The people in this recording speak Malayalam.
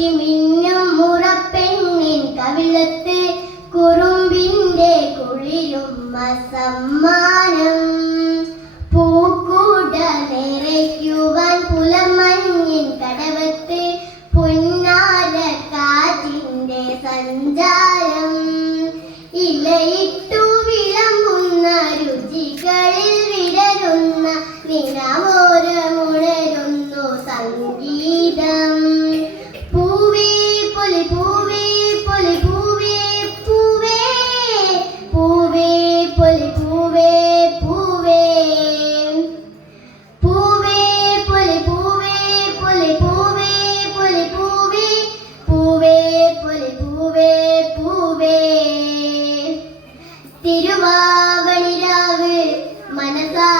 മഷിമിന്നും മുറപ്പെണ്ണിൻ കവിളത്ത് കുറുമ്പിന്റെ കുളിരും സമ്മാനം. പൂക്കൂട നിറയ്ക്കുവാൻ പുലർമഞ്ഞിൻ കടവത്ത് പുന്നാര കാറ്റിന്റെ സഞ്ചാരം. ഇലയിട്ടു വിളമ്പുന്ന രുചികളിൽ വിടരുന്ന നിലമോരമുണരുന്നു സംഗീതം. പൂവേ പൊലി പൂവേ പൊലി പൂവേ പൂവേ പൂവേ പൊലി പൂവേ പൂവേ പൂവേ പൊലി പൂവേ പൊലി പൂവേ പൊലി പൂവേ പൂവേ പൊലി പൂവേ പൂവേ. തിരുവാവണിരാവ് മനസാ